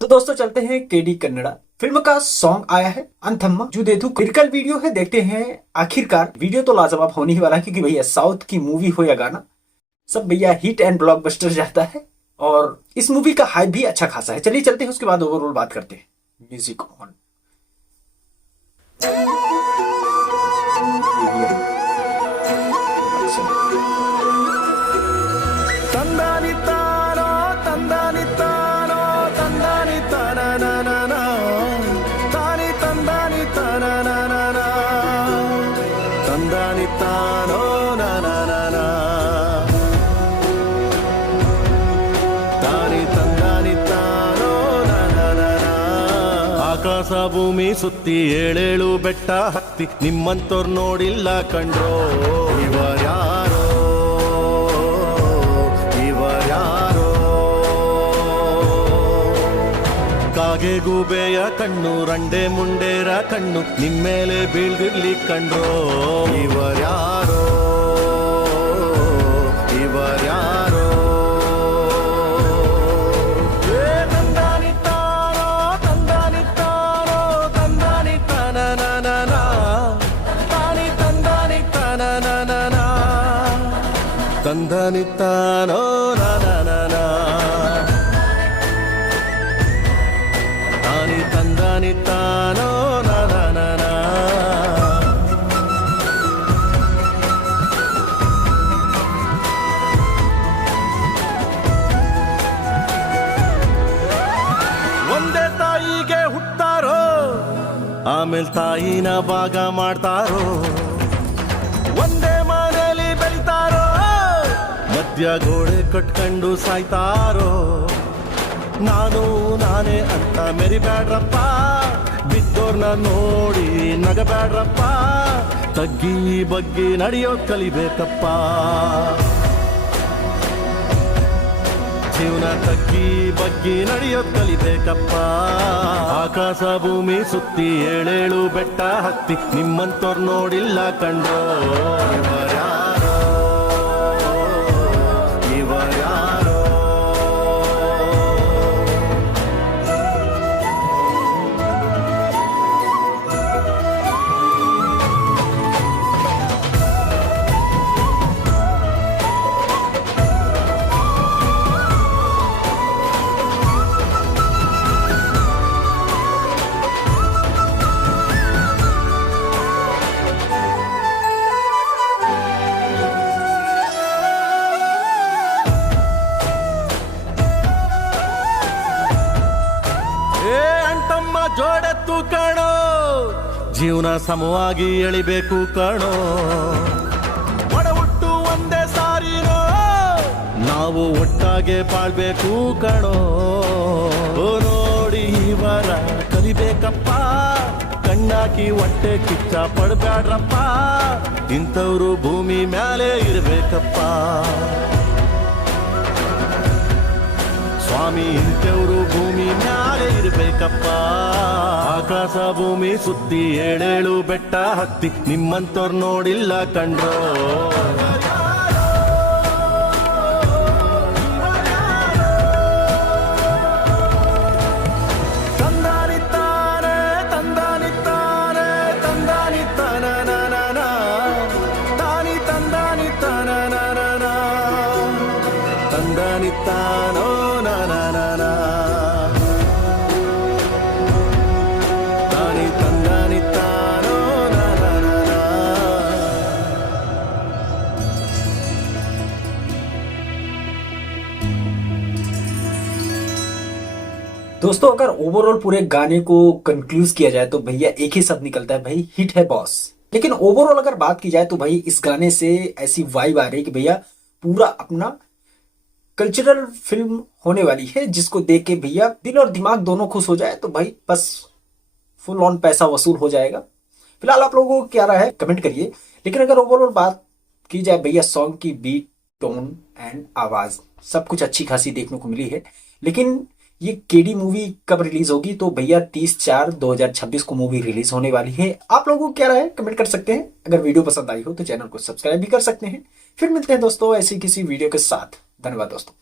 तो दोस्तों चलते हैं केडी कन्नड़ा फिल्म का सॉन्ग आया है अंथम्मा जुदेथु क्रिटिकल वीडियो है, देखते हैं। आखिरकार वीडियो तो लाजवाब होने ही वाला है, क्योंकि भैया साउथ की मूवी हो या गाना सब भैया हिट एंड ब्लॉकबस्टर जाता है और इस मूवी का हाइप भी अच्छा खासा है। चलिए चलते हैं, उसके बाद ओवरऑल बात करते हैं। Music on. ಆಕಾಶ ಭೂಮಿ ಸುತ್ತಿ ಏಳೇಳು ಬೆಟ್ಟ ಹತ್ತಿ ನಿಮ್ಮಂತೋರ್ ನೋಡಿಲ್ಲ ಕಂಡ್ರೋ ಇವರ್ಯಾರೋ ಕಾಗೆ ಗೂಬೆಯ ಕಣ್ಣು ರಂಡೆ ಮುಂಡೇರ ಕಣ್ಣು ನಿಮ್ಮೇಲೆ ಬೀಳ್ದಿರ್ಲಿ ಕಂಡ್ರೋ ಇವರ್ಯಾರೋ ತಂದನಿತ್ತಾನೋ ತಾನಿ ತಂದನಿತ್ತಾನೋ ಒಂದೇ ತಾಯಿಗೆ ಹುಟ್ಟಾರೋ ಆಮೇಲೆ ತಾಯಿನ ಭಾಗ ಮಾಡ್ತಾರೋ, ಒಂದೇ ಮನೆಯಲ್ಲಿ ಬೆಳಿತಾರೋ ಮಧ್ಯ ಗೋಡೆ ಕಟ್ಕೊಂಡು ಸಾಯ್ತಾರೋ. ನಾನು ನಾನೇ ಅಂತ ಮೆರಿಬ್ಯಾಡ್ರಪ್ಪ, ಬಿದ್ದೋರ್ನ ನೋಡಿ ನಗಬ್ಯಾಡ್ರಪ್ಪ, ತಗ್ಗಿ ಬಗ್ಗಿ ನಡೆಯೋದ್ ಕಲಿಬೇಕಪ್ಪ. ಜೀವನ ತಗ್ಗಿ ಬಗ್ಗಿ ನಡೆಯೋದ್ ಕಲಿಬೇಕಪ್ಪ. ಆಕಾಶ ಭೂಮಿ ಸುತ್ತಿ ಏಳೇಳು ಬೆಟ್ಟ ಹತ್ತಿ ನಿಮ್ಮಂತೋರ್ ನೋಡಿಲ್ಲ ಕಂಡ್ರೋ ಜೋಡೆತ್ತು ಕಾಣೋ, ಜೀವನ ಸಮವಾಗಿ ಎಳಿಬೇಕು ಕಾಣೋ. ಒಡ ಹುಟ್ಟು ಒಂದೇ ಸಾರಿನೋ, ನಾವು ಒಟ್ಟಾಗೆ ಬಾಳ್ಬೇಕು ಕಾಣೋ. ನೋಡಿ ವರ ಕಲಿಬೇಕಪ್ಪ, ಕಣ್ಣಾಕಿ ಹೊಟ್ಟೆ ಕಿಚ್ಚ ಪಡ್ಬ್ಯಾಡ್ರಪ್ಪ, ಇಂಥವ್ರು ಭೂಮಿ ಮ್ಯಾಲೆ ಇರ್ಬೇಕಪ್ಪ. ಸ್ವಾಮಿ ಇಂಥವ್ರು ಭೂಮಿ ಮ್ಯಾಲೆ ಇರ್ಬೇಕಪ್ಪ. ಆಕಾಶ ಭೂಮಿ ಸುತ್ತಿ ಏಳೇಳು ಬೆಟ್ಟ ಹತ್ತಿ ನಿಮ್ಮಂತೋರ್ ನೋಡಿಲ್ಲ ಕಂಡ್ರೋ ತಂದಾನಿತ್ತಾನೆ ತಂದಾನಿತ್ತಾನೆ ತಂದಾನಿತ್ತಾನ ತಾನಿ ತಂದಾನಿತ್ತಾನ ತಂದಾನಿತ್ತಾನೋ दोस्तों अगर ओवरऑल पूरे गाने को कंक्लूज किया जाए तो भैया एक ही शब्द निकलता है, भाई हिट है बॉस। लेकिन ओवरऑल अगर बात की जाए तो भाई इस गाने से ऐसी वाइब आ रही है कि भैया पूरा अपना कल्चरल फिल्म होने वाली है, जिसको देख के भैया दिल और दिमाग दोनों खुश हो जाए तो भाई बस फुल ऑन पैसा वसूल हो जाएगा। फिलहाल आप लोगों को क्या रहा है कमेंट करिए। लेकिन अगर ओवरऑल बात की जाए भैया सॉन्ग की बीट, टोन एंड आवाज सब कुछ अच्छी खासी देखने को मिली है। लेकिन ये केडी मूवी कब रिलीज होगी तो भैया 30/4/2026 को मूवी रिलीज होने वाली है। आप लोगों को क्या राय है कमेंट कर सकते हैं। अगर वीडियो पसंद आई हो तो चैनल को सब्सक्राइब भी कर सकते हैं। फिर मिलते हैं दोस्तों ऐसी किसी वीडियो के साथ। धन्यवाद दोस्तों।